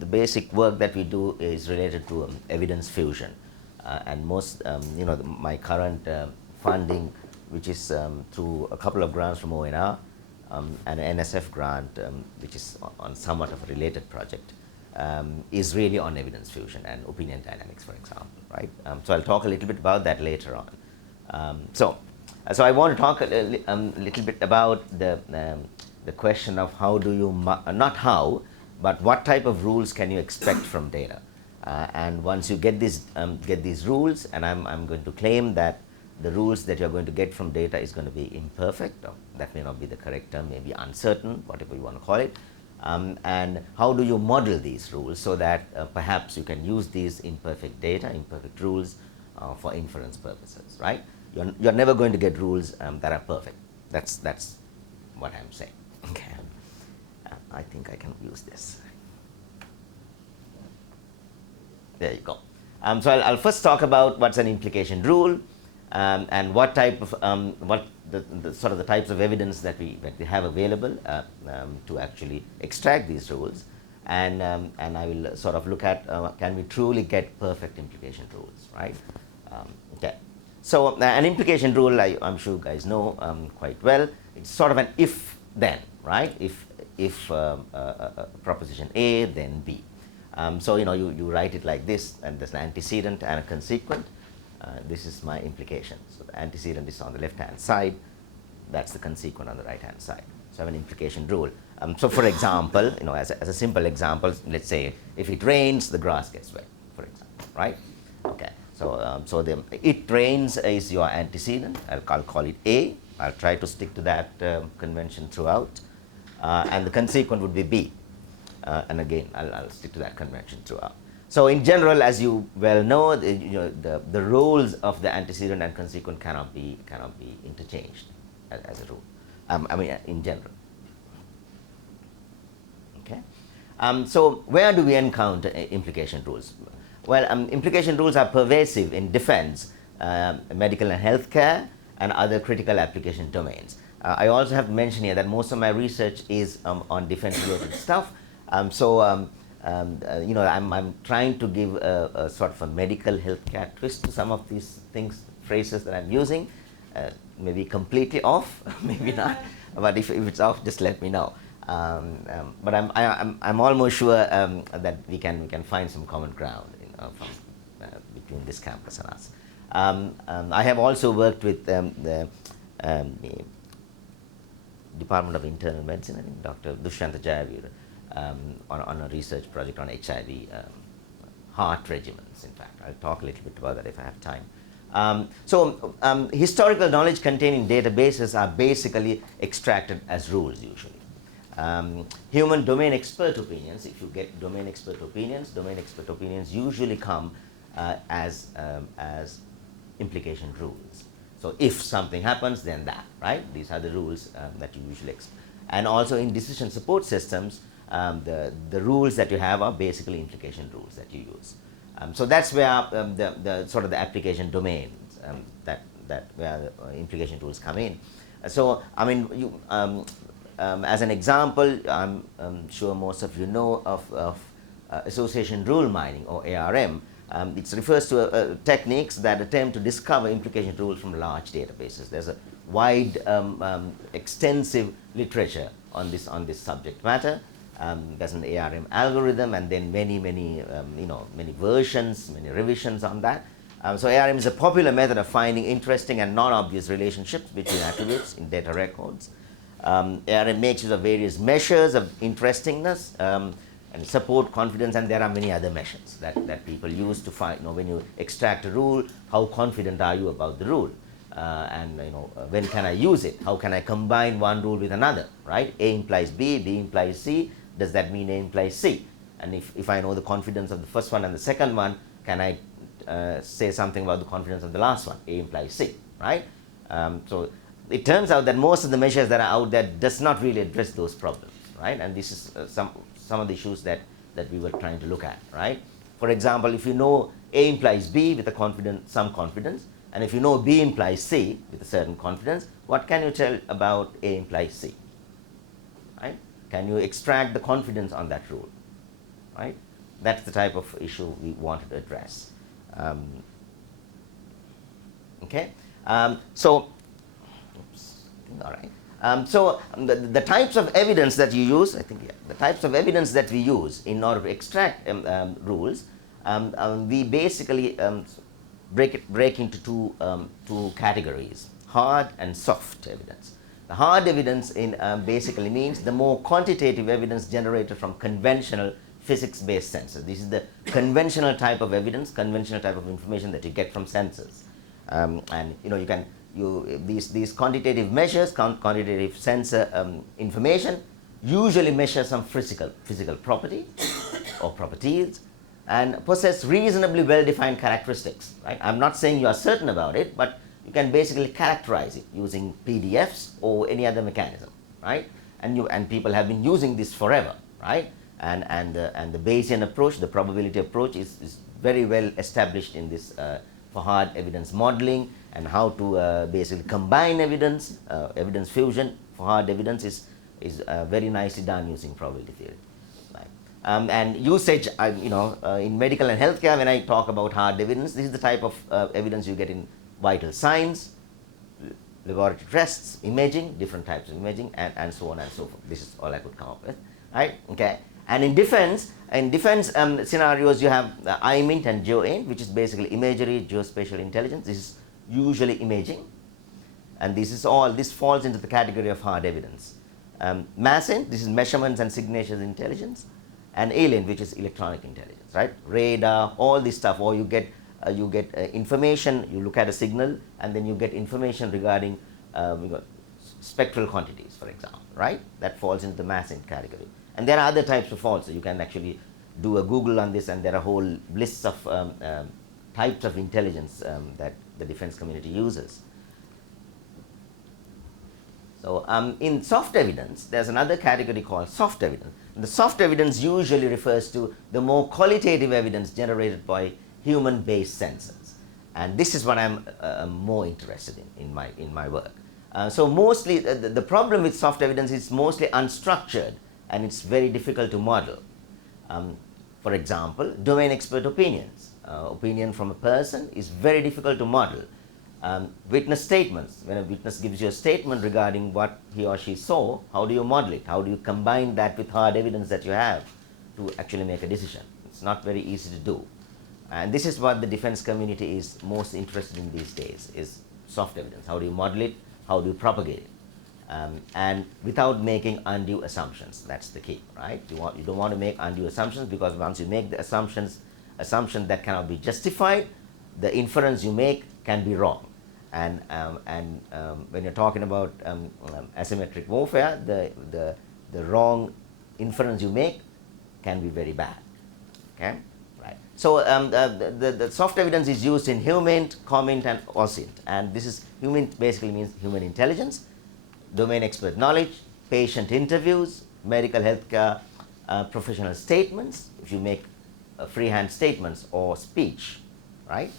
the basic work that we do is related to evidence fusion. And most, my current funding, which is through a couple of grants from ONR, and an NSF grant, which is on somewhat of a related project, is really on evidence fusion and opinion dynamics, for example, right? So I'll talk a little bit about that later on. So I want to talk a little bit about the question of how do you, not how, but what type of rules can you expect from data? And once you get these rules, and I'm going to claim that the rules that you're going to get from data is going to be imperfect, or that may not be the correct term, maybe uncertain, whatever you want to call it. And how do you model these rules so that perhaps you can use these imperfect data, imperfect rules for inference purposes, right? You're never going to get rules that are perfect. That's what I'm saying. Okay. I think I can use this. There you go. So I'll first talk about what's an implication rule, and what type of the sort of the types of evidence that we have available to actually extract these rules, and I will sort of look at can we truly get perfect implication rules, right? Okay. So an implication rule, I'm sure you guys know quite well. It's sort of an if-then, right? If proposition A, then B. So you write it like this, and there's an antecedent and a consequent. This is my implication. So the antecedent is on the left-hand side. That's the consequent on the right-hand side. So I have an implication rule. So for example, as a simple example, let's say if it rains, the grass gets wet, for example, right? Okay. So the it rains is your antecedent. I'll call it A. I'll try to stick to that convention throughout. And the consequent would be B. And again, I'll stick to that convention throughout. So in general, as you well know, the roles of the antecedent and consequent cannot be interchanged as a rule. I mean, in general. Okay. So where do we encounter implication rules? Well, implication rules are pervasive in defense, medical and healthcare, and other critical application domains. I also have to mention here that most of my research is on defense-related stuff. I'm trying to give a sort of a medical healthcare twist to some of these phrases that I'm using. Maybe completely off, maybe not. But if it's off, just let me know. But I'm almost sure that we can find some common ground between this campus and us. I have also worked with the Department of Internal Medicine, I think, Dr. Dushyanta Jayavir, on a research project on HIV heart regimens. In fact, I'll talk a little bit about that if I have time. Historical knowledge containing databases are basically extracted as rules usually. Human domain expert opinions, if you get domain expert opinions usually come as implication rules. So if something happens, then that, right? These are the rules that you usually and also in decision support systems, the rules that you have are basically implication rules that you use. So that's where the sort of the application domains that where the implication rules come in. So I mean, as an example, I'm sure most of you know of association rule mining, or ARM. It refers to techniques that attempt to discover implication rules from large databases. There's a wide, extensive literature on this subject matter. There's an ARM algorithm, and then many versions, many revisions on that. So ARM is a popular method of finding interesting and non-obvious relationships between attributes in data records. ARM makes use of various measures of interestingness and support confidence, and there are many other measures that people use to find, when you extract a rule, how confident are you about the rule? And when can I use it? How can I combine one rule with another, right? A implies B, B implies C. Does that mean A implies C? And if I know the confidence of the first one and the second one, can I say something about the confidence of the last one? A implies C, right? So it turns out that most of the measures that are out there does not really address those problems, right? And this is some of the issues that we were trying to look at, right? For example, if you know A implies B with some confidence, and if you know B implies C with a certain confidence, what can you tell about A implies C, right? Can you extract the confidence on that rule, right? That's the type of issue we wanted to address. Okay, so, oops, all right. The types of evidence that you use, I think, yeah, the types of evidence that we use in order to extract rules, we basically break into two categories: hard and soft evidence. The hard evidence basically means the more quantitative evidence generated from conventional physics-based sensors. This is the conventional type of evidence, conventional type of information that you get from sensors. And these quantitative measures, quantitative sensor information, usually measure some physical property or properties and possess reasonably well-defined characteristics. Right? I'm not saying you are certain about it, but you can basically characterize it using PDFs or any other mechanism, right? And people have been using this forever, right? And the Bayesian approach, the probability approach, is very well established in this for hard evidence modeling, and how to basically combine evidence fusion for hard evidence is very nicely done using probability theory. Right? And usage, in medical and healthcare, when I talk about hard evidence, this is the type of evidence you get in vital signs, laboratory tests, imaging, different types of imaging, and so on and so forth. This is all I could come up with, right? Okay. And in defense scenarios, you have IMINT and GeoINT, which is basically imagery, geospatial intelligence. This is usually imaging, and this falls into the category of hard evidence. MASINT, this is measurements and signatures intelligence, and ALIENT, which is electronic intelligence, right? Radar, all this stuff, or you get information, you look at a signal, and then you get information regarding spectral quantities, for example, right? That falls into the MASINT category. And there are other types of also. You can actually do a Google on this, and there are whole lists of types of intelligence that the defense community uses. So in soft evidence, there's another category called soft evidence. And the soft evidence usually refers to the more qualitative evidence generated by human-based sensors, and this is what I'm more interested in my work. So mostly the problem with soft evidence is mostly unstructured, and it's very difficult to model. For example, domain expert opinions. Opinion from a person is very difficult to model. Witness statements. When a witness gives you a statement regarding what he or she saw, how do you model it? How do you combine that with hard evidence that you have to actually make a decision? It's not very easy to do. And this is what the defense community is most interested in these days, is soft evidence. How do you model it? How do you propagate it? And without making undue assumptions. That's the key, right? You don't want to make undue assumptions, because once you make the assumption that cannot be justified, the inference you make can be wrong. And when you're talking about asymmetric warfare, the wrong inference you make can be very bad. Okay, right. So the soft evidence is used in HUMINT, COMINT, and OSINT. And this is HUMINT basically means human intelligence, domain expert knowledge, patient interviews, medical healthcare professional statements, if you make freehand statements or speech, right?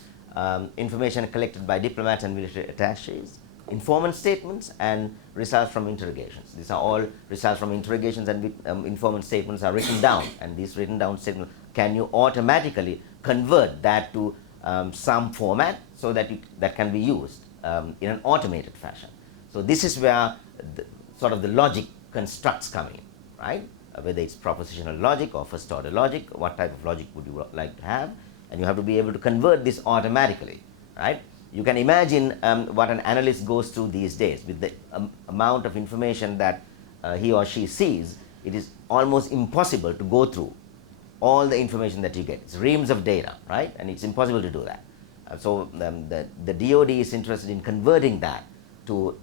Information collected by diplomats and military attaches, informant statements, and results from interrogations. These are all results from interrogations, and informant statements are written down, and these written down statements, can you automatically convert that to some format so that that can be used in an automated fashion. So this is where sort of the logic constructs come in, right? Whether it's propositional logic or first order logic, what type of logic would you like to have? And you have to be able to convert this automatically, right? You can imagine what an analyst goes through these days with the amount of information that he or she sees. It is almost impossible to go through all the information that you get. It's reams of data, right? And it's impossible to do that. So the DoD is interested in converting that to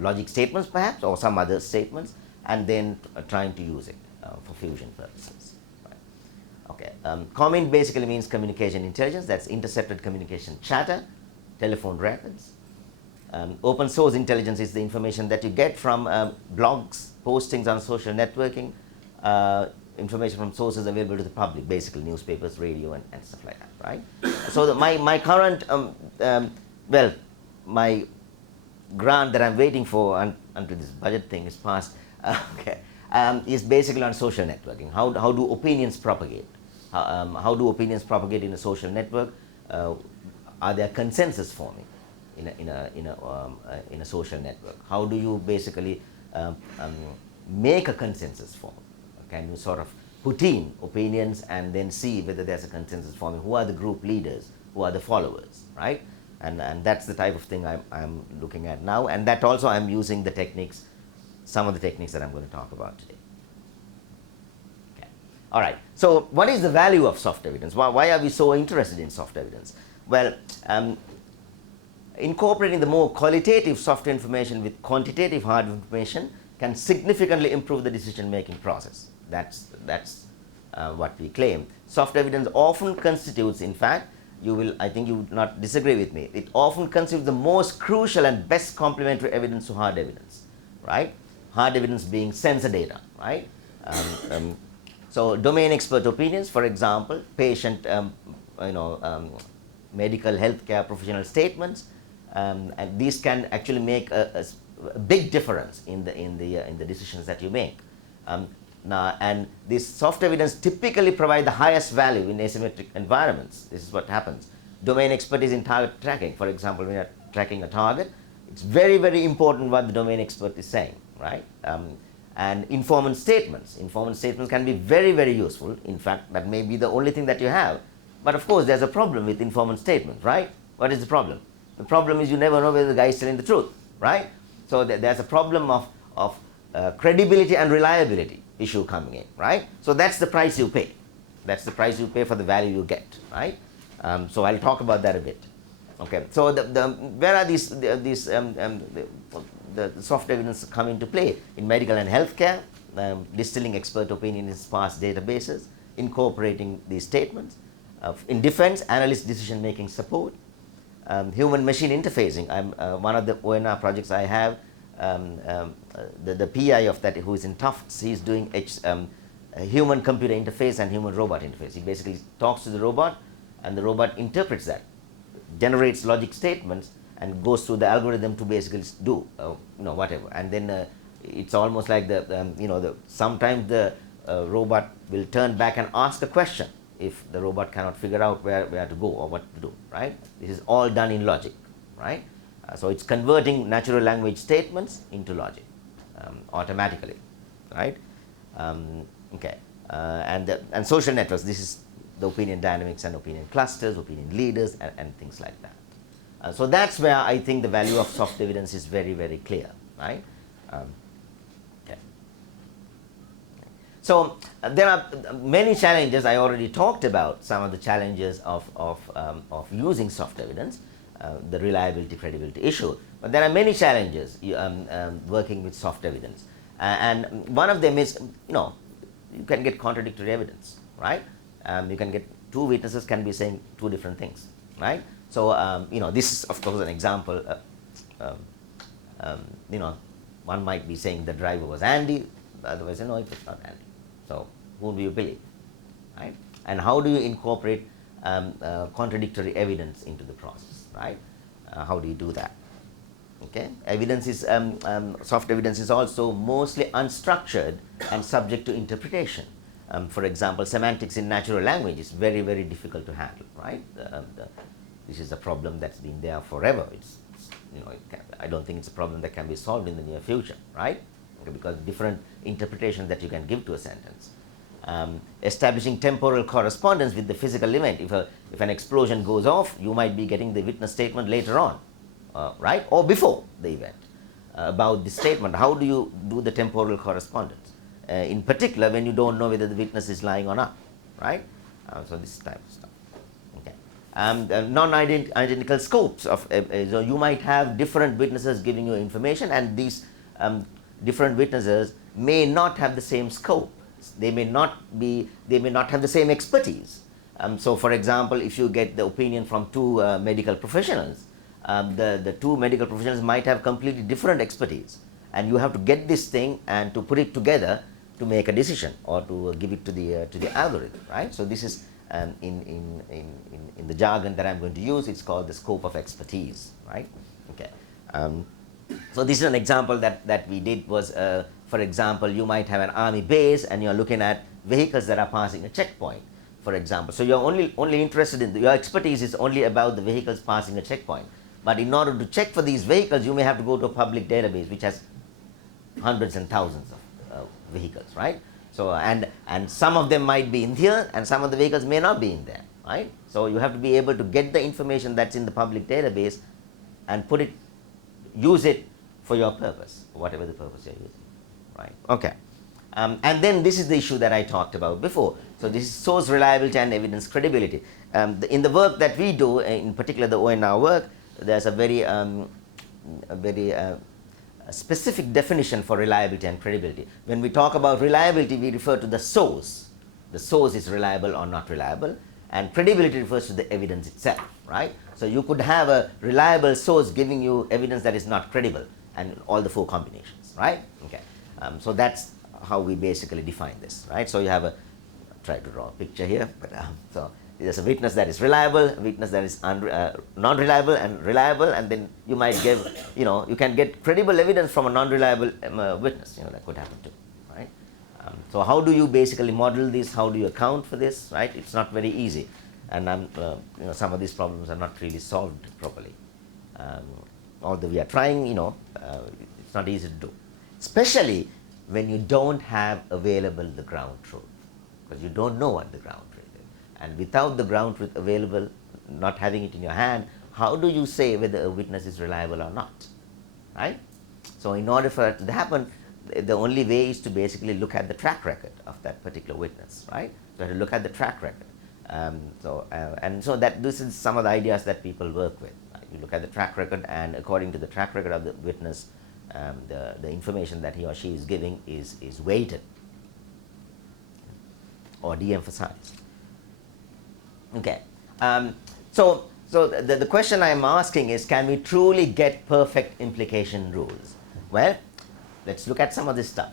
logic statements, perhaps, or some other statements, and then trying to use it for fusion purposes. Okay. COMINT basically means communication intelligence. That's intercepted communication chatter, telephone records. Open source intelligence is the information that you get from blogs, postings on social networking, information from sources available to the public, basically newspapers, radio, and stuff like that, right? So my current, my grant that I'm waiting for until this budget thing is passed, okay, is basically on social networking. How do opinions propagate? How do opinions propagate in a social network? Are there consensus forming in a social network? How do you basically make a consensus form? Can you sort of put in opinions and then see whether there's a consensus forming? Who are the group leaders? Who are the followers, right? And that's the type of thing I'm looking at now. And that also I'm using the techniques, some of the techniques that I'm going to talk about today. Okay. All right. So what is the value of soft evidence? Why are we so interested in soft evidence? Well, incorporating the more qualitative soft information with quantitative hard information can significantly improve the decision-making process. That's what we claim. Soft evidence often constitutes, in fact, I think you will not disagree with me, it often constitutes the most crucial and best complementary evidence to hard evidence, right? Hard evidence being sensor data, right? So domain expert opinions, for example, patient, medical healthcare professional statements, and these can actually make a big difference in the decisions that you make. And these soft evidence typically provide the highest value in asymmetric environments. This is what happens. Domain expertise in target tracking. For example, when you're tracking a target, it's very, very important what the domain expert is saying, right? And informant statements. Informant statements can be very, very useful. In fact, that may be the only thing that you have. But of course, there's a problem with informant statements, right? What is the problem? The problem is you never know whether the guy is telling the truth, right? So there's a problem of credibility and reliability issue coming in, right? So that's the price you pay. That's the price you pay for the value you get, right? So I'll talk about that a bit. Okay. So where are the soft evidence come into play? In medical and healthcare, distilling expert opinion in sparse databases, incorporating these statements. In defense, analyst decision-making support. Human-machine interfacing. One of the ONR projects I have, the PI of that, who is in Tufts, he's doing human-computer interface and human-robot interface. He basically talks to the robot, and the robot interprets that, generates logic statements, and goes through the algorithm to basically do whatever. And then it's almost like sometimes the robot will turn back and ask a question if the robot cannot figure out where to go or what to do, right? This is all done in logic, right? So it's converting natural language statements into logic automatically, right? Okay. And social networks, this is the opinion dynamics and opinion clusters, opinion leaders, and things like that. So that's where I think the value of soft evidence is very, very clear, right? Okay. So there are many challenges. I already talked about some of the challenges of using soft evidence, the reliability, credibility issue. But there are many challenges working with soft evidence. And one of them is, you can get contradictory evidence, right? You can get two witnesses can be saying two different things, right? So, this is, of course, an example. One might be saying the driver was Andy, the other way say, no, it was not Andy. So, who do you believe, right? And how do you incorporate contradictory evidence into the process, right? How do you do that? Okay, evidence is soft evidence is also mostly unstructured and subject to interpretation. For example, semantics in natural language is very, very difficult to handle, right? This is a problem that's been there forever. I don't think it's a problem that can be solved in the near future, right? Okay, because different interpretations that you can give to a sentence. Establishing temporal correspondence with the physical event. If an explosion goes off, you might be getting the witness statement later on, right? Or before the event about the statement. How do you do the temporal correspondence? In particular, when you don't know whether the witness is lying or not, right? So this type of stuff. Okay. Non-identical scopes of so you might have different witnesses giving you information, and these different witnesses may not have the same scope. They may not have the same expertise. So, for example, if you get the opinion from two medical professionals, the two medical professionals might have completely different expertise, and you have to get this thing and to put it together to make a decision or to give it to the algorithm, right? So this is in the jargon that I'm going to use. It's called the scope of expertise, right? Okay. So this is an example that we did was, for example, you might have an army base and you're looking at vehicles that are passing a checkpoint, for example. So you're only interested in, your expertise is only about the vehicles passing a checkpoint. But in order to check for these vehicles, you may have to go to a public database which has hundreds and thousands of vehicles, right? So, and some of them might be in here and some of the vehicles may not be in there, right? So you have to be able to get the information that's in the public database and use it for your purpose, whatever the purpose you're using, right? Okay. And then this is the issue that I talked about before. So this is source reliability and evidence credibility. In the work that we do, in particular the ONR work, there's a very specific definition for reliability and credibility. When we talk about reliability, we refer to the source. The source is reliable or not reliable, and credibility refers to the evidence itself, right? So you could have a reliable source giving you evidence that is not credible, and all the 4 combinations, right? Okay. So that's how we basically define this, right? So you have try to draw a picture here, but so there's a witness that is reliable, a witness that is non-reliable and reliable, and then you might give, you can get credible evidence from a non-reliable witness, that could happen too, right? So how do you basically model this? How do you account for this, right? It's not very easy, and some of these problems are not really solved properly. Although we are trying, it's not easy to do, especially when you don't have available the ground truth, because you don't know what the ground truth is. And without the ground truth available, not having it in your hand, how do you say whether a witness is reliable or not, right? So in order for it to happen, the only way is to basically look at the track record of that particular witness, right? So you have to look at the track record. So that this is some of the ideas that people work with. Right? You look at the track record, and according to the track record of the witness, the information that he or she is giving is weighted or de-emphasized. Okay. So the question I'm asking is, can we truly get perfect implication rules? Well, let's look at some of this stuff.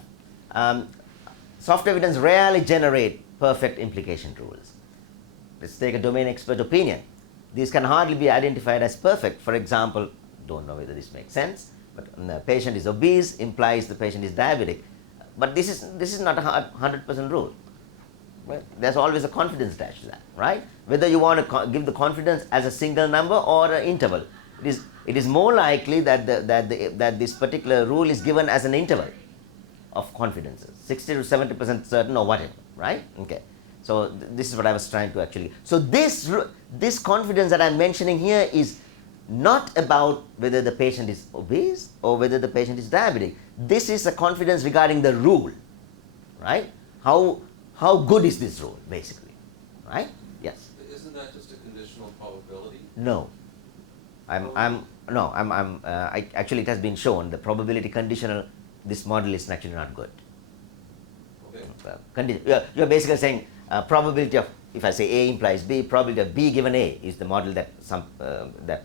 Soft evidence rarely generate perfect implication rules. Let's take a domain expert opinion. These can hardly be identified as perfect. For example, don't know whether this makes sense, but the patient is obese implies the patient is diabetic. But this is not a 100% rule. Right? There's always a confidence attached to that, right? Whether you want to give the confidence as a single number or an interval, it is more likely that this particular rule is given as an interval of confidences, 60 to 70% certain or whatever, right? Okay. So this is what I was trying to actually. So this confidence that I'm mentioning here is not about whether the patient is obese or whether the patient is diabetic. This is a confidence regarding the rule, right? How good is this rule, basically, right? Yes. Isn't that just a conditional probability? No. Actually, it has been shown the probability conditional. This model is actually not good. Okay. You're basically saying probability of, if I say A implies B, probability of B given A is the model that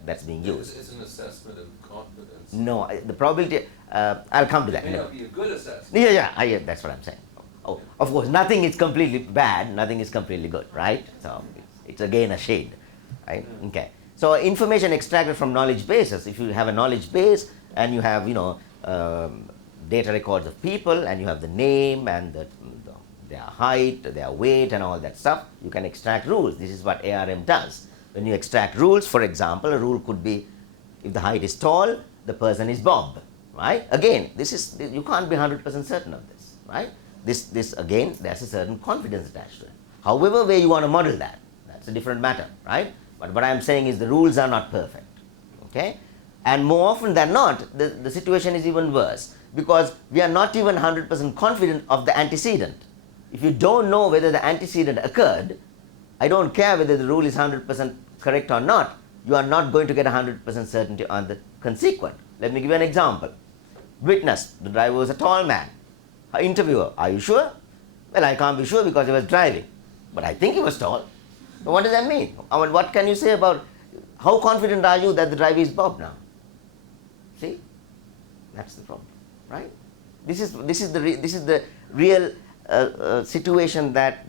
that's being used. It's an assessment of confidence. No, the probability. I'll come to that. It may not be a good assessment. Yeah. That's what I'm saying. Oh, of course, nothing is completely bad. Nothing is completely good, right? So it's again a shade, right? Okay. So information extracted from knowledge bases. If you have a knowledge base and you have data records of people and you have the name and their height, their weight, and all that stuff, you can extract rules. This is what ARM does. When you extract rules, for example, a rule could be if the height is tall, the person is Bob, right? Again, you can't be 100% certain of this, right? This again, there's a certain confidence attached to it. However way you want to model that, that's a different matter, right? But what I'm saying is the rules are not perfect, okay? And more often than not, the situation is even worse because we are not even 100% confident of the antecedent. If you don't know whether the antecedent occurred, I don't care whether the rule is 100% correct or not, you are not going to get 100% certainty on the consequent. Let me give you an example. Witness, the driver was a tall man. Interviewer, are you sure? Well, I can't be sure because he was driving, but I think he was tall. So what does that mean? I mean, what can you say about how confident are you that the driver is Bob now? See, that's the problem, right? This is the real situation that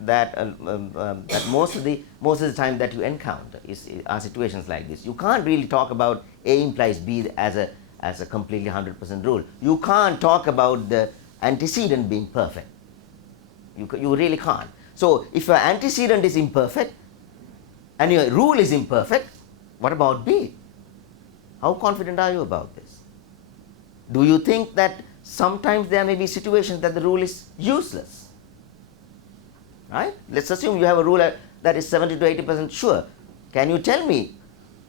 most of the time that you encounter are situations like this. You can't really talk about A implies B as as a completely 100% rule. You can't talk about the antecedent being perfect. You really can't. So if your antecedent is imperfect and your rule is imperfect, what about B? How confident are you about this? Do you think that sometimes there may be situations that the rule is useless? Right? Let's assume you have a rule that is 70 to 80% sure. Can you tell me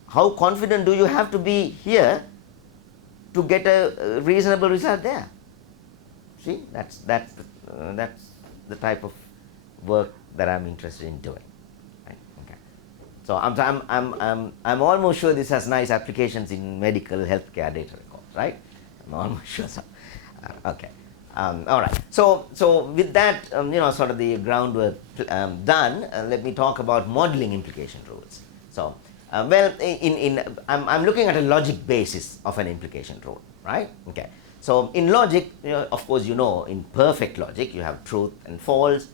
how confident do you have to be here to get a reasonable result there? See, that's the type of work that I'm interested in doing. Right? Okay. So I'm almost sure this has nice applications in medical healthcare data records, right? I'm almost sure so. Okay. All right. So with that, sort of the groundwork done, let me talk about modeling implication rules. So, I'm looking at a logic basis of an implication rule, right? Okay. So in logic, of course, in perfect logic, you have truth and false.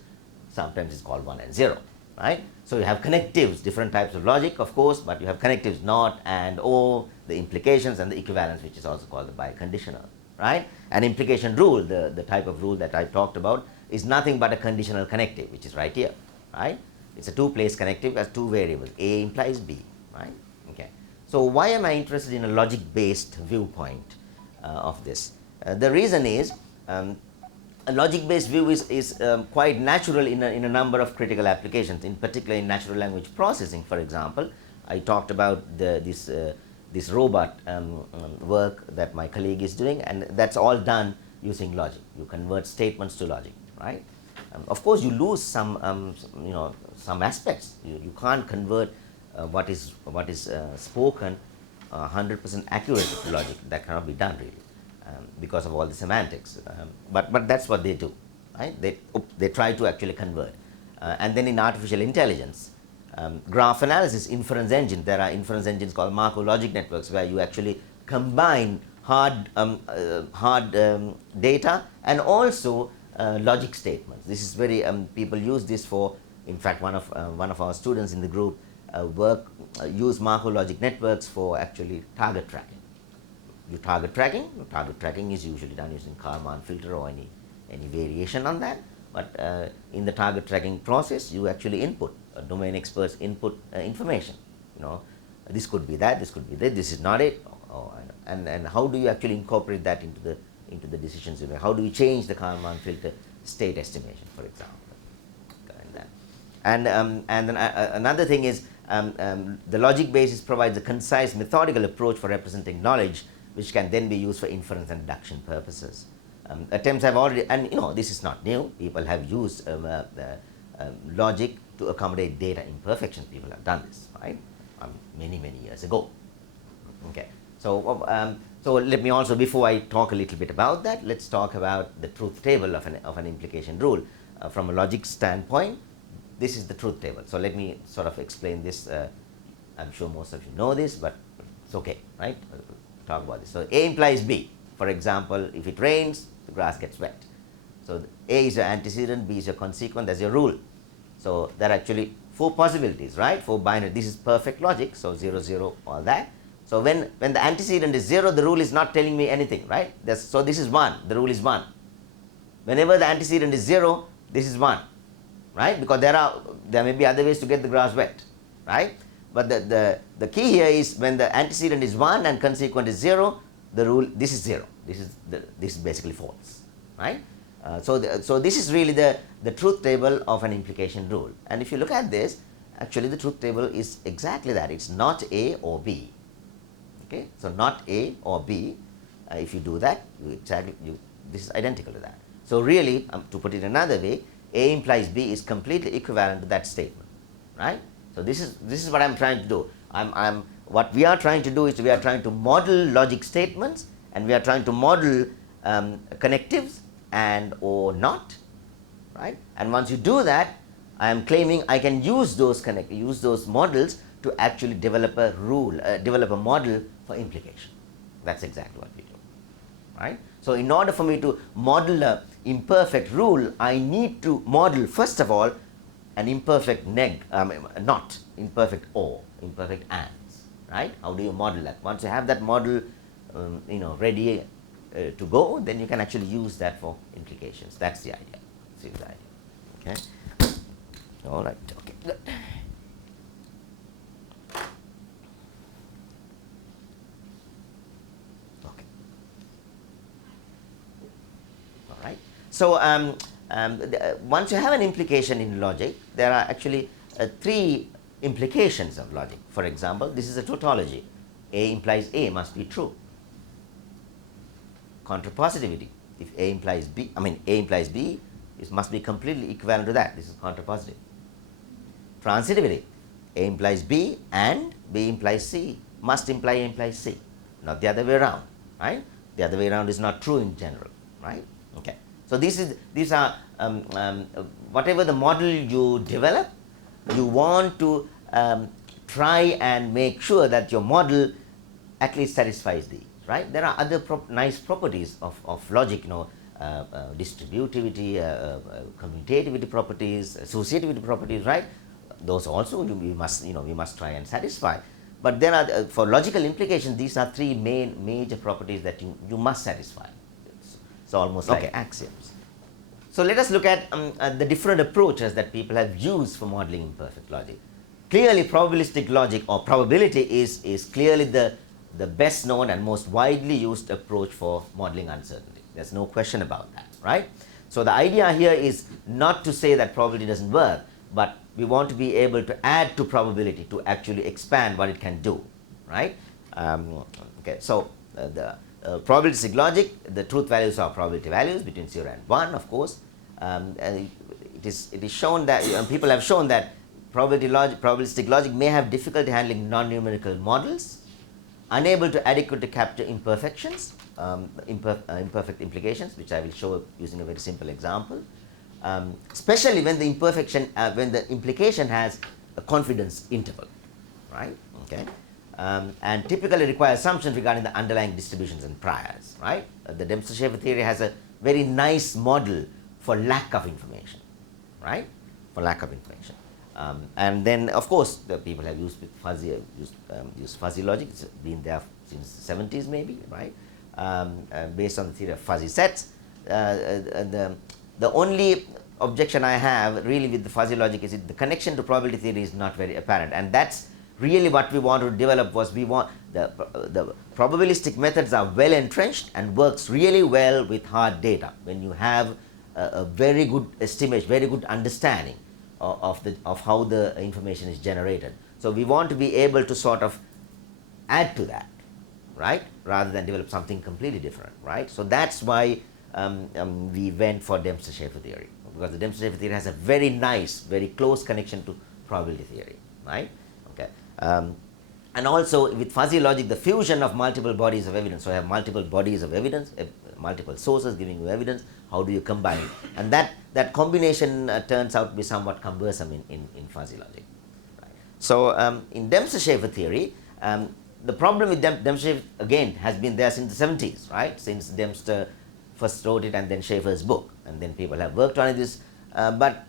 Sometimes it's called 1 and 0, right? So you have connectives, different types of logic, of course, but you have connectives not and or, the implications and the equivalence, which is also called the biconditional, right? An implication rule, the type of rule that I talked about, is nothing but a conditional connective, which is right here, right? It's a two-place connective as two variables. A implies B, right? Okay. So why am I interested in a logic-based viewpoint of this? The reason is a logic-based view is quite natural in a number of critical applications, in particular in natural language processing, for example. I talked about this robot work that my colleague is doing, and that's all done using logic. You convert statements to logic, right? Of course, you lose some aspects. You can't convert what is spoken 100% accurate to logic. That cannot be done really. Because of all the semantics, but that's what they do, right? They try to actually convert, and then in artificial intelligence, graph analysis, inference engine. There are inference engines called Markov logic networks where you actually combine hard data and also logic statements. This is very people use this for. In fact, one of our students in the group use Markov logic networks for actually target tracking. Target tracking is usually done using Kalman filter or any variation on that. But in the target tracking process, you actually input domain experts input information. This could be that, this could be that, this is not it. And how do you actually incorporate that into the decisions you make? How do you change the Kalman filter state estimation, for example? And then another thing is the logic basis provides a concise methodical approach for representing knowledge, which can then be used for inference and deduction purposes. Attempts have already, and this is not new. People have used logic to accommodate data imperfections. People have done this, right? Many years ago. Okay. So let me also, before I talk a little bit about that, let's talk about the truth table of an implication rule. From a logic standpoint, this is the truth table. So let me sort of explain this. I'm sure most of you know this, but it's okay, right? Talk about this. So A implies B. For example, if it rains, the grass gets wet. So A is your antecedent, B is your consequent, that's your rule. So there are actually 4 possibilities, right? 4 binary. This is perfect logic, so 0, 0, all that. So when the antecedent is 0, the rule is not telling me anything, right? So this is 1, the rule is 1. Whenever the antecedent is 0, this is 1, right? Because there may be other ways to get the grass wet, right? But the key here is when the antecedent is 1 and consequent is 0, the rule, this is 0. This is basically false, right? So this is really the truth table of an implication rule. And if you look at this, actually the truth table is exactly that. It's not A or B. Okay, so not A or B. If you do that, this is identical to that. So really, to put it another way, A implies B is completely equivalent to that statement, right? So this is what I'm trying to do. What we are trying to do is we are trying to model logic statements, and we are trying to model connectives and or not, right? And once you do that, I am claiming I can use those models to actually develop a rule, develop a model for implication. That's exactly what we do, right? So in order for me to model an imperfect rule, I need to model, first of all, an imperfect not, imperfect or, imperfect ands, right? How do you model that? Once you have that model ready to go, then you can actually use that for implications. That's the idea. See the idea. Okay. All right. Okay. Good. Okay. All right. So once you have an implication in logic, there are actually three implications of logic. For example, this is a tautology. A implies A must be true. Contrapositivity. If A implies B, A implies B, it must be completely equivalent to that. This is contrapositive. Transitivity. A implies B and B implies C must imply A implies C, not the other way around, right? The other way around is not true in general, right? Okay. So these are whatever the model you develop, you want to try and make sure that your model at least satisfies these, right? There are other nice properties of logic, distributivity, commutativity properties, associativity properties, right? Those also we must try and satisfy. But there are for logical implications, these are three major properties that you must satisfy. It's almost like axioms. So let us look at the different approaches that people have used for modeling imperfect logic. Clearly, probabilistic logic or probability is clearly the best known and most widely used approach for modeling uncertainty. There's no question about that, right? So the idea here is not to say that probability doesn't work, but we want to be able to add to probability to actually expand what it can do, right? Okay, so the probabilistic logic, the truth values are probability values between 0 and 1, of course. And it is shown that people have shown that probabilistic logic may have difficulty handling non-numerical models, unable to adequately capture imperfections, imperfect implications, which I will show using a very simple example, especially when the implication has a confidence interval, right? Okay, and typically require assumptions regarding the underlying distributions and priors, right? The Dempsey-Schaeffer theory has a very nice model for lack of information, right? For lack of information. And then, of course, the people have used fuzzy logic. It's been there since the 70s, maybe, right? Based on the theory of fuzzy sets. The only objection I have really with the fuzzy logic is that the connection to probability theory is not very apparent, and that's really what we want to develop. We want the probabilistic methods are well entrenched and works really well with hard data when you have a very good estimation, very good understanding of how the information is generated. So we want to be able to sort of add to that, right, rather than develop something completely different, right? So that's why we went for Dempsey-Schaeffer theory, because the Dempsey-Schaeffer theory has a very nice, very close connection to probability theory, right? Okay. And also with fuzzy logic, the fusion of multiple bodies of evidence. So I have multiple bodies of evidence, multiple sources giving you evidence. How do you combine it? And that combination turns out to be somewhat cumbersome in fuzzy logic. Right. So in Dempsey-Schaeffer theory, the problem with Dempsey, again, has been there since the 70s, right? Since Dempsey first wrote it and then Schaeffer's book. And then people have worked on this. But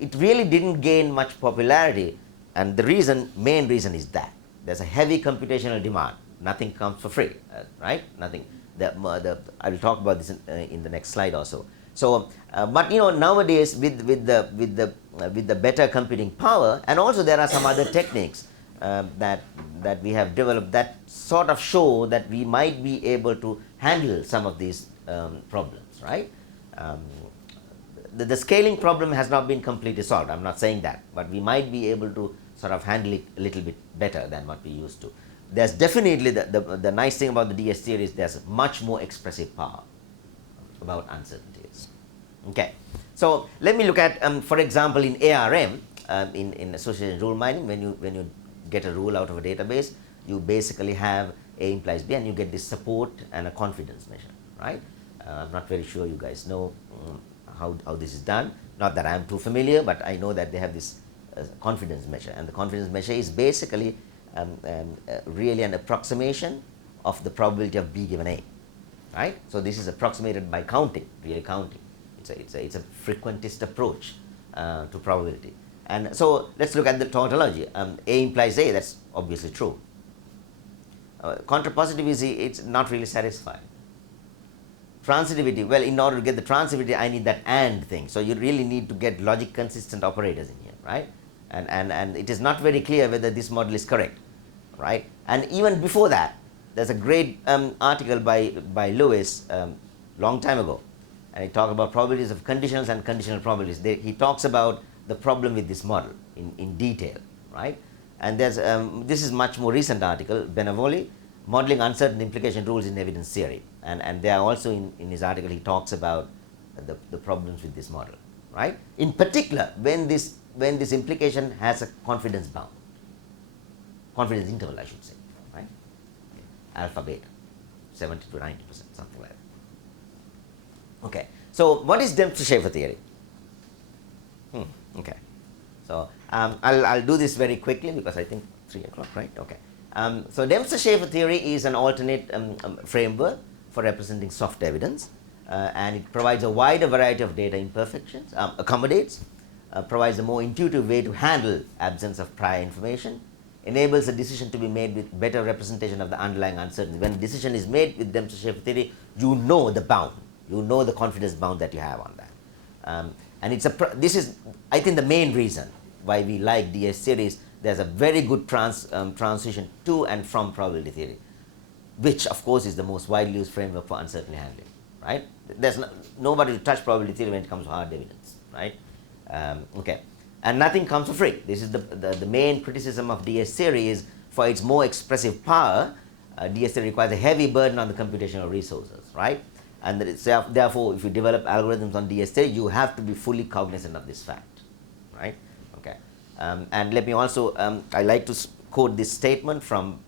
it really didn't gain much popularity. And the main reason is that there's a heavy computational demand. Nothing comes for free, right? Nothing. I will talk about this in the next slide also. So, but nowadays with the better computing power, and also there are some other techniques that we have developed that sort of show that we might be able to handle some of these problems, right? The scaling problem has not been completely solved. I'm not saying that, but we might be able to sort of handle it a little bit better than what we used to. There's definitely the nice thing about the DS theory is there's much more expressive power about uncertainties. Okay, so let me look at, for example, in ARM, in association rule mining, when you get a rule out of a database, you basically have A implies B, and you get this support and a confidence measure, right? I'm not very sure you guys know how this is done. Not that I'm too familiar, but I know that they have this confidence measure, and the confidence measure is basically really an approximation of the probability of B given A, right? So this is approximated by counting, really counting. It's a frequentist approach to probability. And so let's look at the tautology. A implies A, that's obviously true. Contrapositive is it's not really satisfied. Transitivity, well, in order to get the transitivity, I need that and thing. So you really need to get logic consistent operators in here, right? And it is not very clear whether this model is correct, right? And even before that, there's a great article by Lewis long time ago, and he talked about probabilities of conditionals and conditional probabilities. He talks about the problem with this model in detail, right? And there's this is much more recent article, Benevoli, Modeling Uncertain Implication Rules in Evidence Theory. And there also in his article he talks about the problems with this model, right? In particular, when this implication has a confidence bound, confidence interval, I should say, right? Alpha, beta, 70 to 90%, something like that. Okay, so what is Dempsey-Schaeffer theory? Okay, so I'll do this very quickly because I think 3 o'clock, right? Okay. So Dempsey-Schaeffer theory is an alternate framework for representing soft evidence, and it provides a wider variety of data imperfections, accommodates, provides a more intuitive way to handle absence of prior information, enables a decision to be made with better representation of the underlying uncertainty. When a decision is made with Dempsey-Schaeffer theory, you know the bound, you know the confidence bound that you have on that. And this is, I think, the main reason why we like DS theories. There's a very good transition to and from probability theory, which of course is the most widely used framework for uncertainty handling, right? There's nobody to touch probability theory when it comes to hard evidence, right? Okay, and nothing comes for free. This is the main criticism of DS theory is for its more expressive power, DS theory requires a heavy burden on the computational resources, right? And therefore, if you develop algorithms on DS theory, you have to be fully cognizant of this fact, right? Okay, and let me also, I like to quote this statement from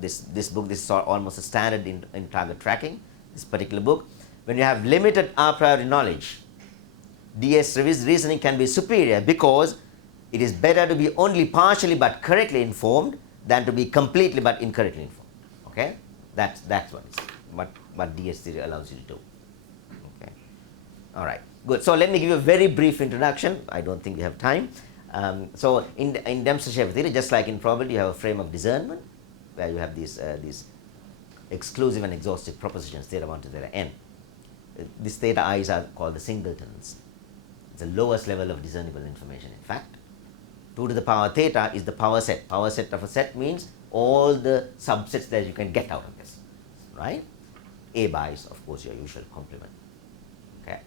this book. This is almost a standard in target tracking, this particular book. When you have limited a priori knowledge, DS reasoning can be superior because it is better to be only partially but correctly informed than to be completely but incorrectly informed. Okay, that's what DS theory allows you to do. Okay, all right, good. So let me give you a very brief introduction. I don't think we have time. So in Dempsey-Schaeffer theory, just like in probability, you have a frame of discernment where you have these exclusive and exhaustive propositions, theta 1 to theta n. These theta i's are called the singletons. It's the lowest level of discernible information, in fact. 2 to the power theta is the power set. Power set of a set means all the subsets that you can get out of this, right? A bar is, of course, your usual complement. Okay,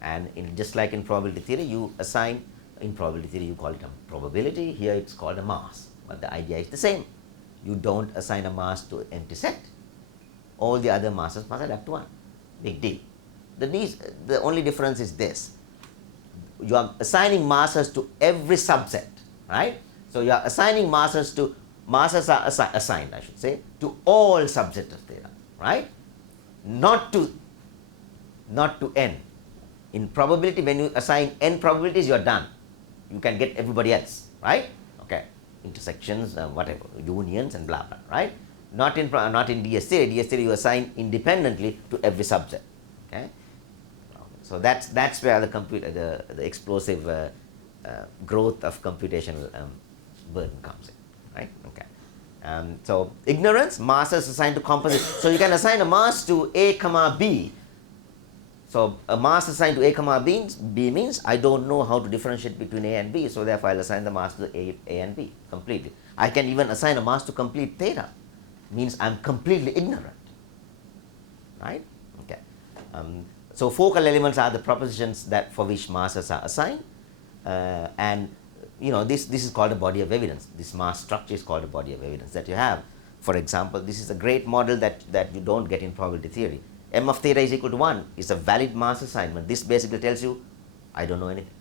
and just like in probability theory, you assign, in probability theory you call it a probability, here it's called a mass, but the idea is the same. You don't assign a mass to an empty set. All the other masses must add up to 1. Big deal. The only difference is this. You are assigning masses to every subset, right? So you are assigning masses are assigned, I should say, to all subsets of theta, right? Not to n. In probability, when you assign n probabilities, you are done. You can get everybody else, right? Okay, intersections, whatever, unions, and blah blah, right? Not in DS theory. DS theory you assign independently to every subset. Okay, so that's where the explosive growth of computational burden comes in, right? Okay. So ignorance, masses assigned to composite. So you can assign a mass to A comma B. So a mass assigned to A comma B means I don't know how to differentiate between A and B, so therefore I'll assign the mass to A and B completely. I can even assign a mass to complete theta, means I'm completely ignorant, right? Okay. So focal elements are the propositions that for which masses are assigned, and this is called a body of evidence. This mass structure is called a body of evidence that you have. For example, this is a great model that you don't get in probability theory. M of theta is equal to 1 is a valid mass assignment. This basically tells you I don't know anything.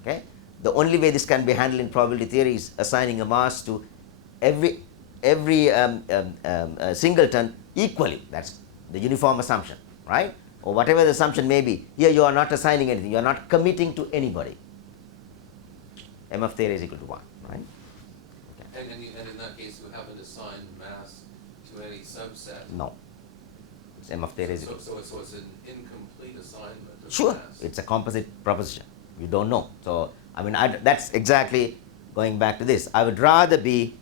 Okay? The only way this can be handled in probability theory is assigning a mass to every singleton equally. That's the uniform assumption, right? Or whatever the assumption may be. Here you are not assigning anything. You are not committing to anybody. M of theta is equal to 1, right? Okay. And in that case, you haven't assigned mass to any subset. No. It's M of theta is equal. So it's an incomplete assignment of Sure. mass. It's a composite proposition. You don't know. So, I mean, that's exactly going back to this. I would rather be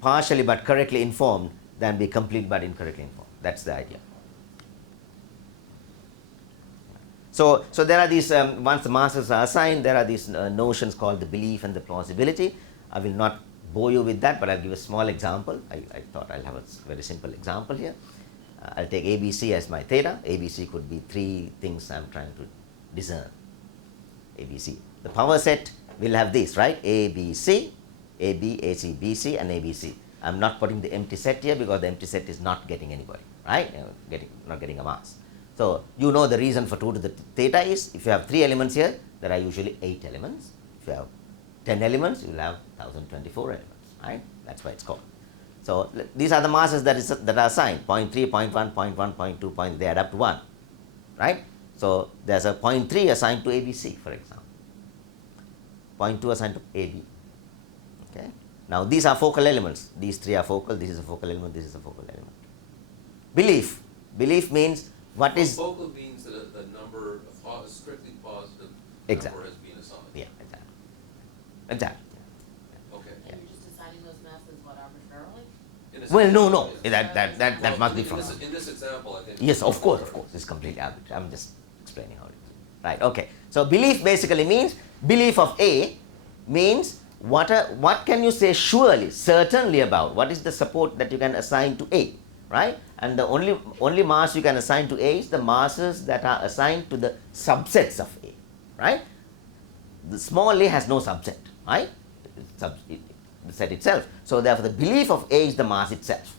partially but correctly informed than be complete but incorrectly informed. That's the idea. So there are these, once the masses are assigned, there are these notions called the belief and the plausibility. I will not bore you with that, but I'll give a small example. I thought I'll have a very simple example here. I'll take ABC as my theta. ABC could be three things I'm trying to discern. ABC. The power set will have this, right? ABC, AB, AC, BC, and ABC. I'm not putting the empty set here because the empty set is not getting anybody, right? Not getting a mass. So you know the reason for 2 to the theta is, if you have 3 elements here, there are usually 8 elements. If you have 10 elements, you will have 1024 elements, right? That's why it's called. So these are the masses that are assigned, 0.3, 0.1, 0.1, 0.2, they add up to 1, right? So there's a 0.3 assigned to ABC, for example. 0.2 assigned to AB. Okay. Now these are focal elements. These 3 are focal. This is a focal element. This is a focal element. Belief. Belief means what is focal means that a number, a strictly positive exactly. number has been assigned. Yeah, exactly. Exactly. Okay. Yeah. And you're just assigning those masses what arbitrarily? Well, no. That must be from. In this example, I think. Yes, of course. It's completely arbitrary. I'm just explaining how it is. Right. Okay. So belief basically means belief of A means what can you say surely, certainly about? What is the support that you can assign to A, right? And the only mass you can assign to A is the masses that are assigned to the subsets of A, right? The small a has no subset, right? The set itself. So therefore, the belief of A is the mass itself.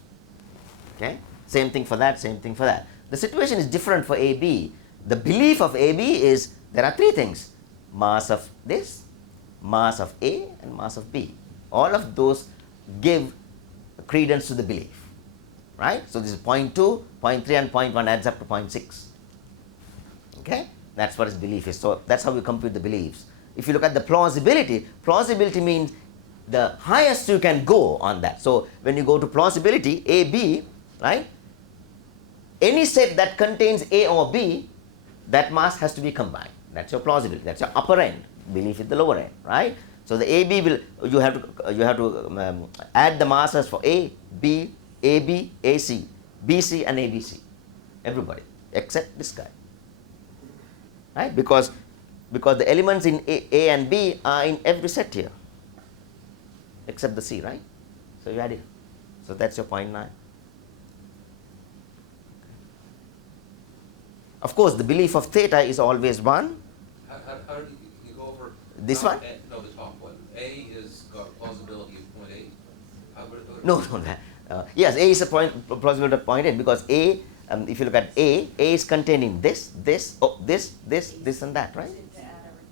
Okay. Same thing for that. Same thing for that. The situation is different for AB. The belief of AB is there are 3 things: mass of this, mass of A, and mass of B. All of those give credence to the belief, right? So this is 0.2, 0.3, and 0.1 adds up to 0.6. Okay, that's what his belief is. So that's how we compute the beliefs. If you look at the plausibility, plausibility means the highest you can go on that. So when you go to plausibility, A, B, right? Any set that contains A or B, that mass has to be combined. That's your plausibility. That's your upper end. Belief is the lower end, right? So the AB will you have to add the masses for A, B, AB, AC, BC, and ABC. Everybody except this guy, right? Because the elements in A and B are in every set here, except the C, right? So you add it. So that's your 0.9. Of course, the belief of theta is always 1. How do you go over? This one? No, the top one. A is got a plausibility of 0.8. How would it go? No. Yes, A is a plausibility of 0.8 because A, if you look at A is containing this, and that, right?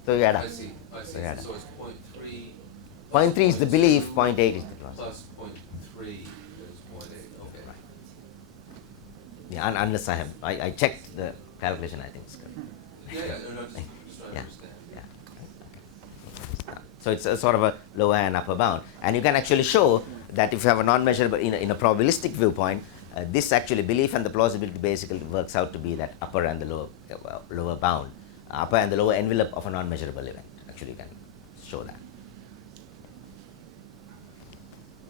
So you add up. I see. So you add up. So it's 0.3. 0.3 is the belief, 0.8 is the plausibility. Plus 0.3 is 0.8. Okay. Yeah, unless I checked the calculation, I think it's correct. Yeah. No, I'm just trying to understand. Yeah. So it's a sort of a lower and upper bound, and you can actually show that if you have a non-measurable in a probabilistic viewpoint, this actually belief and the plausibility basically works out to be that upper and the lower bound, upper and the lower envelope of a non-measurable event. Actually, you can show that.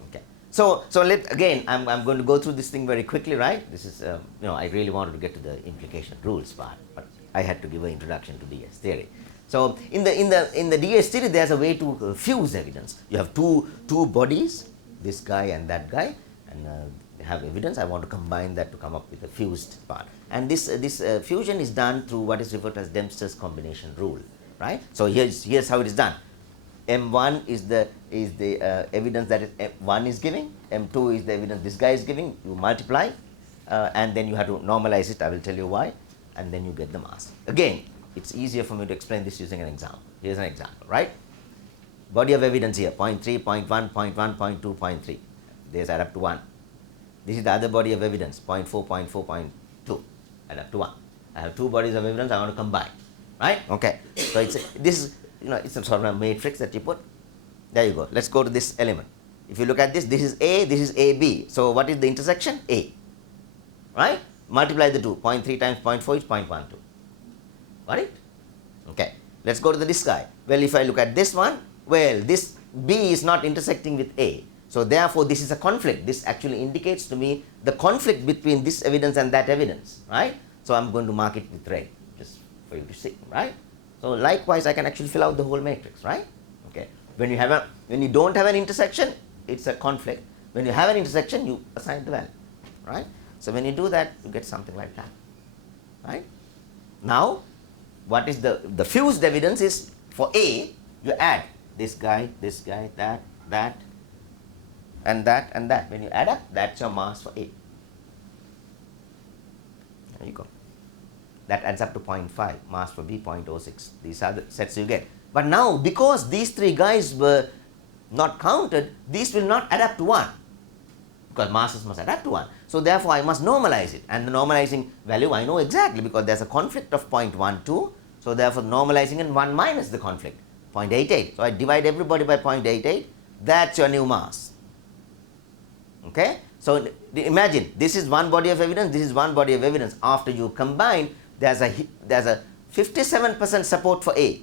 Okay. So again, I'm going to go through this thing very quickly, right? This is I really wanted to get to the implication rules part, but I had to give an introduction to DS theory. So in the DS theory, there's a way to fuse evidence. You have two bodies, this guy and that guy, and have evidence. I want to combine that to come up with a fused part. And this fusion is done through what is referred to as Dempster's combination rule, right? So here's how it is done. M1 is the evidence that M1 is giving. M2 is the evidence this guy is giving. You multiply, and then you have to normalize it. I will tell you why, and then you get the mass. Again, it's easier for me to explain this using an example. Here's an example, right? Body of evidence here, 0.3, 0.1, 0.1, 0.2, 0.3. These add up to 1. This is the other body of evidence, 0.4, 0.4, 0.2, add up to 1. I have 2 bodies of evidence I want to combine, right? Okay. So it's a sort of a matrix that you put. There you go. Let's go to this element. If you look at this is A, this is AB. So what is the intersection? A, right? Multiply the 2. 0.3 times 0.4 is 0.12. Got it? Okay. Let's go to this guy. Well, if I look at this one, well, this B is not intersecting with A. So therefore, this is a conflict. This actually indicates to me the conflict between this evidence and that evidence, right? So I'm going to mark it with red, just for you to see, right? So likewise, I can actually fill out the whole matrix, right? Okay. When you don't have an intersection, it's a conflict. When you have an intersection, you assign the value, right? So when you do that, you get something like that, right? Now, what is the fused evidence is for A, you add this guy, that, and that, and that. When you add up, that's your mass for A. There you go. That adds up to 0.5, mass for B 0.06. These are the sets you get. But now, because these three guys were not counted, these will not add up to 1. Because masses must add up to 1. So therefore, I must normalize it. And the normalizing value I know exactly because there's a conflict of 0.12. So therefore, normalizing in 1 minus the conflict, 0.88. So I divide everybody by 0.88. That's your new mass. Okay? So imagine, this is one body of evidence, this is one body of evidence. After you combine, there's a 57% support for A,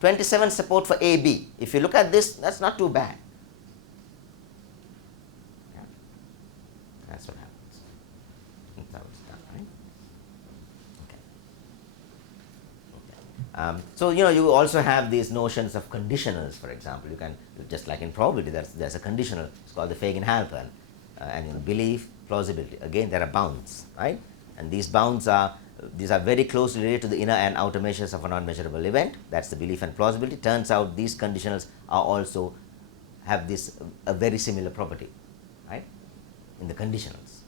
27 support for AB. If you look at this, that's not too bad. Yeah. That's what happens. That's how it's done, right? Okay. So you also have these notions of conditionals. For example, you can, just like in probability, there's a conditional. It's called the Fagan-Halpern, and belief, plausibility. Again, there are bounds, right? And these bounds are very closely related to the inner and outer measures of a non-measurable event. That's the belief and plausibility. Turns out these conditionals are also have this a very similar property, right? In the conditionals.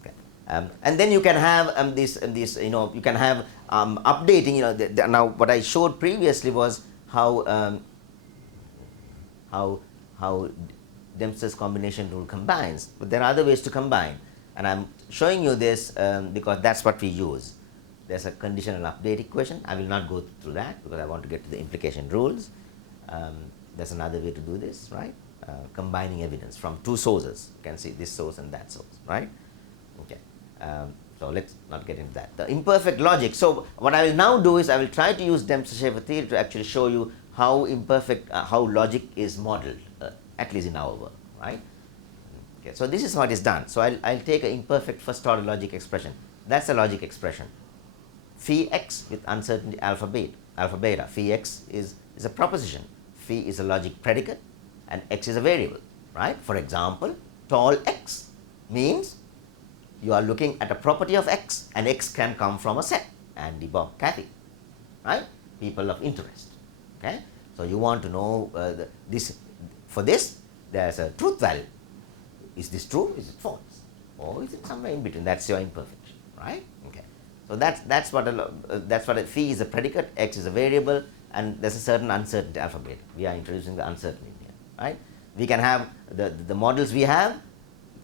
Okay. And then you can have you can have updating. Now what I showed previously was how Dempster's combination rule combines, but there are other ways to combine. And I'm showing you this because that's what we use. There's a conditional update equation. I will not go through that because I want to get to the implication rules. There's another way to do this, right? Combining evidence from two sources. You can see this source and that source, right? Okay. So let's not get into that. The imperfect logic. So what I will now do is I will try to use Dempster-Shafer theory to actually show you how how logic is modeled, at least in our work, right? Okay, so this is what is done. So I'll take an imperfect first order logic expression. That's a logic expression. Phi x with uncertainty alpha beta. Phi x is a proposition. Phi is a logic predicate and x is a variable, right? For example, tall x means you are looking at a property of x, and x can come from a set. Andy, Bob, Kathy, right? People of interest. Okay? So you want to know for this, there's a truth value. Is this true? Is it false? Or is it somewhere in between? That's your imperfection, right? Okay. So that's what a phi is a predicate, x is a variable, and there's a certain uncertainty alpha beta. We are introducing the uncertainty here, right? We can have the models we have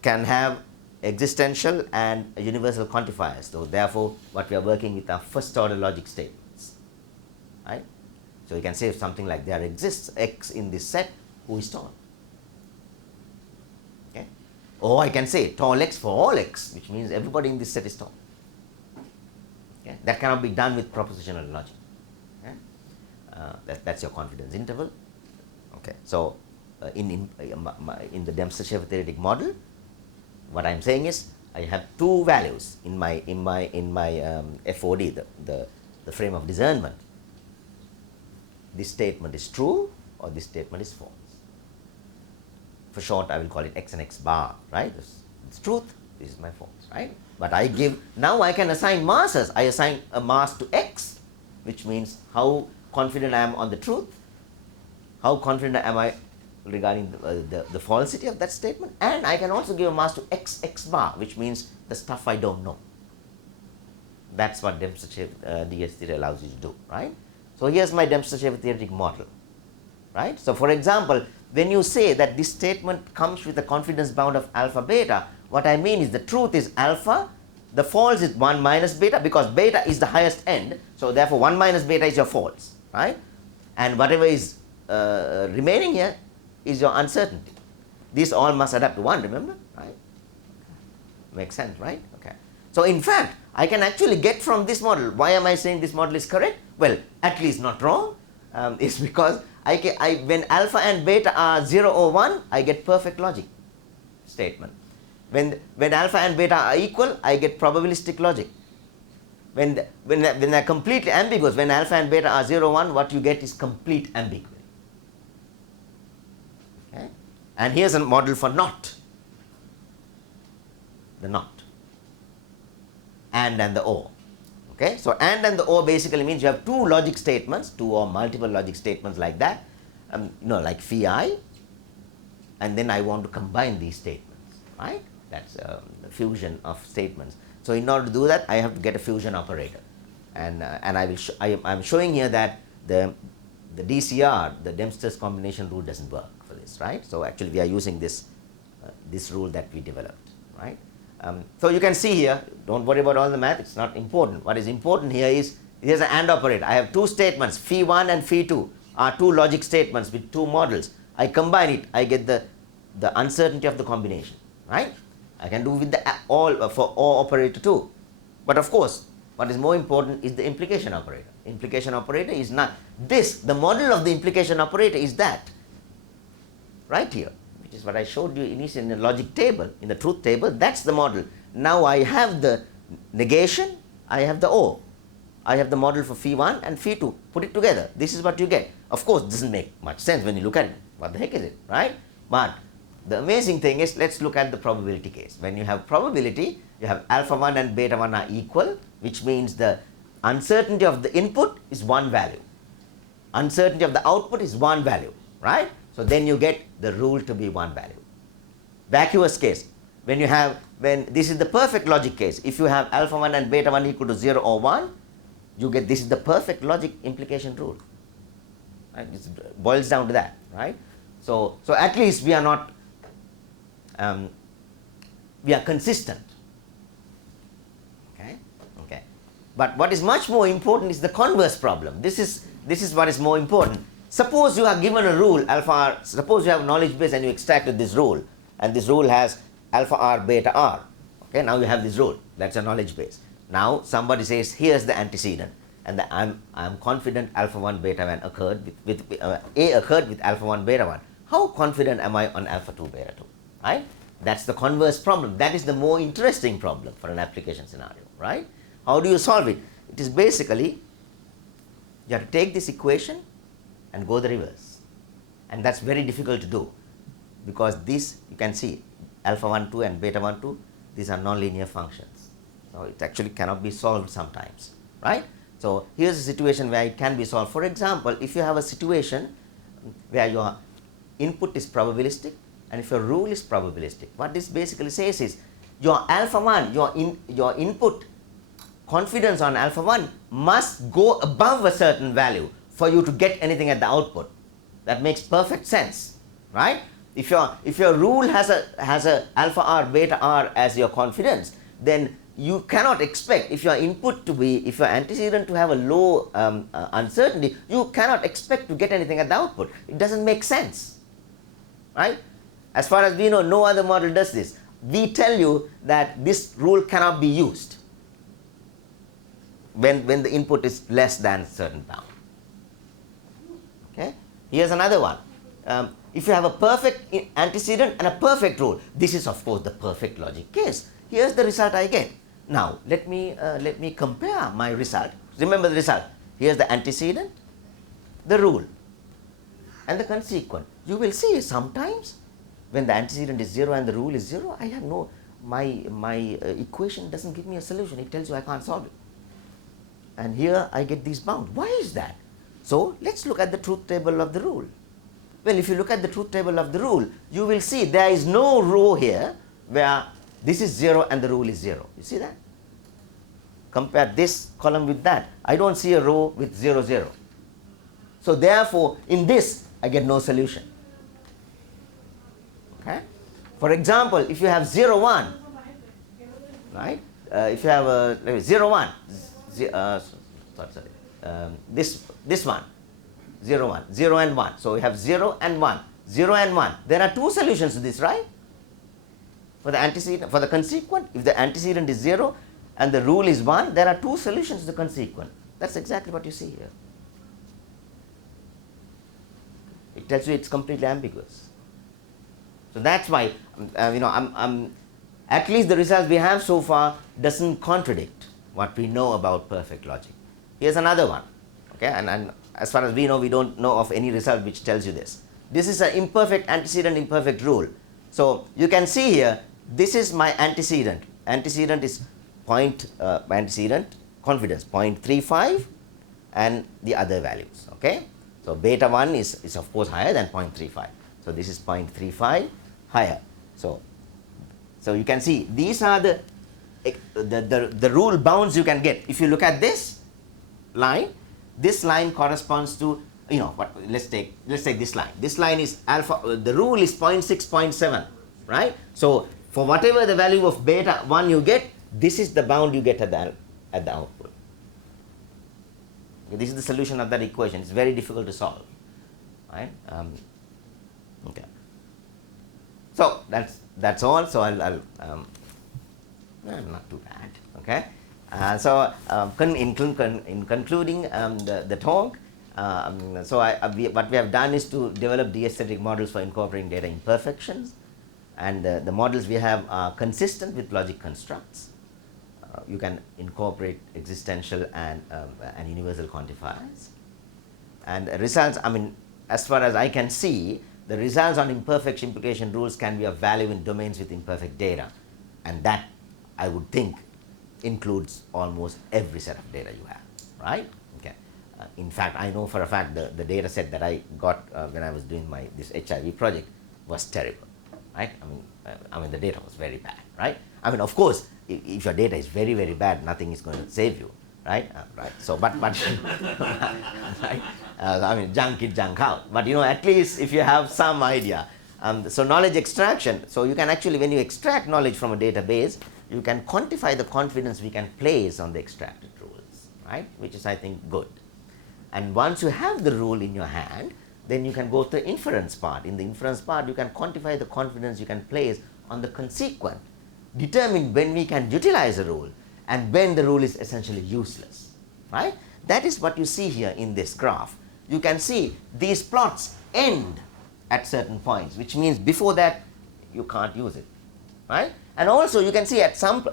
can have existential and universal quantifiers. So therefore, what we are working with are first order logic statements, right? So you can say something like there exists x in this set who is tall. Or I can say tall x for all x, which means everybody in this set is tall. Okay? That cannot be done with propositional logic. Okay? That's your confidence interval. Okay. So in the Dempster-Shafer theoretic model, what I'm saying is I have two values in my FOD, the frame of discernment. This statement is true or this statement is false. For short, I will call it x and x bar, right? This is truth, this is my false, right? But now I can assign masses. I assign a mass to x, which means how confident I am on the truth, how confident am I regarding the falsity of that statement, and I can also give a mass to x bar, which means the stuff I don't know. That's what Dempster-Shafer DS theory allows you to do, right? So here's my Dempster-Shafer theoretic model, right? So for example, when you say that this statement comes with a confidence bound of alpha beta, what I mean is the truth is alpha, the false is 1 minus beta, because beta is the highest end, so therefore 1 minus beta is your false, right? And whatever is remaining here is your uncertainty. These all must add up to 1, remember, right? Makes sense, right? Okay. So in fact, I can actually get from this model, why am I saying this model is correct? Well, at least not wrong, is because when alpha and beta are 0 or 1, I get perfect logic statement. When alpha and beta are equal, I get probabilistic logic. When they're completely ambiguous, when alpha and beta are 0, 1, what you get is complete ambiguity. Okay? And here's a model for not. The not. And the or. Okay? So and the or basically means you have two logic statements, two or multiple logic statements like that, like phi I, and then I want to combine these statements, right? That's the fusion of statements. So in order to do that, I have to get a fusion operator, and I'm showing here that the DCR, the Dempster's combination rule, doesn't work for this, right? So actually, we are using this rule that we developed, right? So you can see here. Don't worry about all the math; it's not important. What is important here is here's an AND operator. I have two statements, phi 1 and phi 2 are two logic statements with two models. I combine it, I get the uncertainty of the combination, right? I can do with the for OR operator too. But of course, what is more important is the implication operator. Implication operator is not this. The model of the implication operator is that right here, which is what I showed you initially in the logic table, in the truth table. That's the model. Now I have the negation, I have the OR. I have the model for phi 1 and phi 2. Put it together. This is what you get. Of course, it doesn't make much sense when you look at it. What the heck is it, right? But the amazing thing is, let's look at the probability case. When you have probability, you have alpha 1 and beta 1 are equal, which means the uncertainty of the input is one value. Uncertainty of the output is one value, right? So then you get the rule to be one value. Vacuous case, when this is the perfect logic case, if you have alpha 1 and beta 1 equal to 0 or 1, you get this is the perfect logic implication rule. Right? It boils down to that, right? So at least we are not, we are consistent. Okay. But what is much more important is the converse problem. This is what is more important. Suppose you are given a rule alpha r. Suppose you have knowledge base and you extracted this rule, and this rule has alpha r beta r. Okay, now you have this rule. That's a knowledge base. Now somebody says, here's the antecedent, and I'm confident alpha 1 beta 1 occurred with A occurred with alpha 1 beta 1. How confident am I on alpha 2 beta 2? Right? That's the converse problem. That is the more interesting problem for an application scenario, right? How do you solve it? It is basically, you have to take this equation and go the reverse. And that's very difficult to do, because this, you can see, alpha 1, 2 and beta 1, 2, these are nonlinear functions. So it actually cannot be solved sometimes, right? So here's a situation where it can be solved. For example, if you have a situation where your input is probabilistic and if your rule is probabilistic, what this basically says is your alpha 1, your input confidence on alpha 1 must go above a certain value for you to get anything at the output. That makes perfect sense, right? If your rule has a alpha r beta r as your confidence, then you cannot expect, if your antecedent to have a low uncertainty, you cannot expect to get anything at the output. It doesn't make sense, right? As far as we know, no other model does this. We tell you that this rule cannot be used when the input is less than a certain bound. Okay? Here's another one. If you have a perfect antecedent and a perfect rule, this is of course the perfect logic case. Here's the result I get. Now let me compare my result. Remember the result. Here's the antecedent, the rule, and the consequent. You will see sometimes when the antecedent is 0 and the rule is 0, I have no, my equation doesn't give me a solution. It tells you I can't solve it. And here I get these bounds. Why is that? So let's look at the truth table of the rule. Well, if you look at the truth table of the rule, you will see there is no row here where this is 0 and the rule is 0. You see that? Compare this column with that. I don't see a row with 0, 0. So therefore, in this, I get no solution. Okay? For example, if you have 0, 1, right? If you have 0, 1, this one, 0, 1, 0 and 1. So we have 0 and 1, 0 and 1. There are two solutions to this, right? For the antecedent, for the consequent, if the antecedent is 0 and the rule is 1, there are two solutions to the consequent. That's exactly what you see here. It tells you it's completely ambiguous. So that's why, at least the results we have so far doesn't contradict what we know about perfect logic. Here's another one, okay? And as far as we know, we don't know of any result which tells you this. This is an imperfect antecedent imperfect rule. So you can see here, this is my antecedent. Antecedent is antecedent confidence 0.35 and the other values, okay? So beta 1 is of course higher than 0.35. So this is 0.35 higher. So you can see these are the rule bounds you can get. If you look at this line corresponds to, let's take this line. This line is alpha, the rule is 0.6, 0.7, right? So for whatever the value of beta 1 you get, this is the bound you get at the output. Okay, this is the solution of that equation. It's very difficult to solve, right? Okay. So that's all. So I'll not too bad. Okay. In concluding the talk, what we have done is to develop de-aesthetic models for incorporating data imperfections, and the models we have are consistent with logic constructs. You can incorporate existential and universal quantifiers, and results. As far as I can see, the results on imperfect implication rules can be of value in domains with imperfect data, and that I would think includes almost every set of data you have, right? Okay. In fact, I know for a fact the data set that I got when I was doing this HIV project was terrible, right? The data was very bad, right? Of course, if your data is very, very bad, nothing is going to save you, right? Right. So, but right? Junk in, junk out. But at least if you have some idea. So knowledge extraction. So you can actually, when you extract knowledge from a database, you can quantify the confidence we can place on the extracted rules, right? Which is, I think, good. And once you have the rule in your hand, then you can go to the inference part. In the inference part, you can quantify the confidence you can place on the consequent, determine when we can utilize a rule and when the rule is essentially useless, right? That is what you see here in this graph. You can see these plots end at certain points, which means before that you can't use it, right? And also you can see at some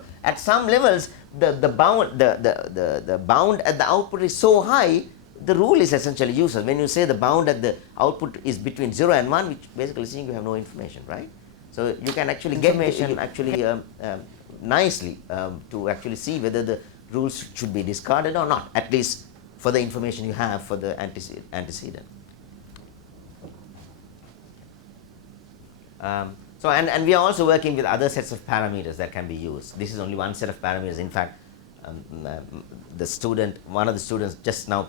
levels the bound at the output is so high, the rule is essentially useless. When you say the bound at the output is between 0 and 1, which basically saying you have no information, right? So you can actually get information nicely to actually see whether the rules should be discarded or not, at least for the information you have for the antecedent. And we are also working with other sets of parameters that can be used. This is only one set of parameters. In fact, one of the students just now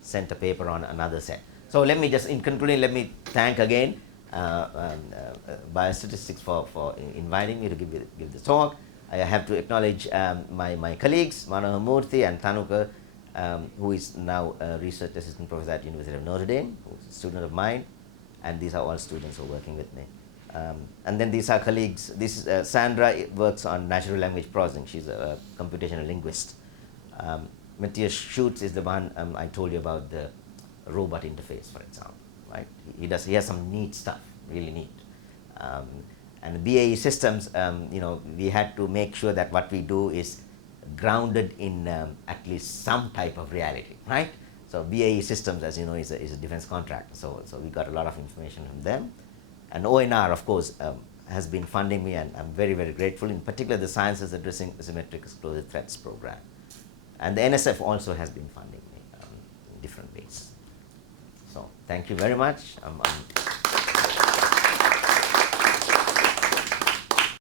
sent a paper on another set. So let me just, in concluding, let me thank again Biostatistics for inviting me to give the talk. I have to acknowledge my colleagues, Manohar Murthy and Tanuka, who is now a research assistant professor at University of Notre Dame, who is a student of mine, and these are all students who are working with me. And then these are colleagues. This is Sandra works on natural language processing. She's a computational linguist. Matthias Schutz is the one I told you about, the robot interface, for example. Right? He has some neat stuff, really neat. And BAE systems, we had to make sure that what we do is grounded in at least some type of reality, right? So BAE systems, as you know, is a defense contractor. So we got a lot of information from them. And ONR, of course, has been funding me, and I'm very, very grateful, in particular the Sciences Addressing Asymmetric Explosive Threats program. And the NSF also has been funding me in different ways. So thank you very much.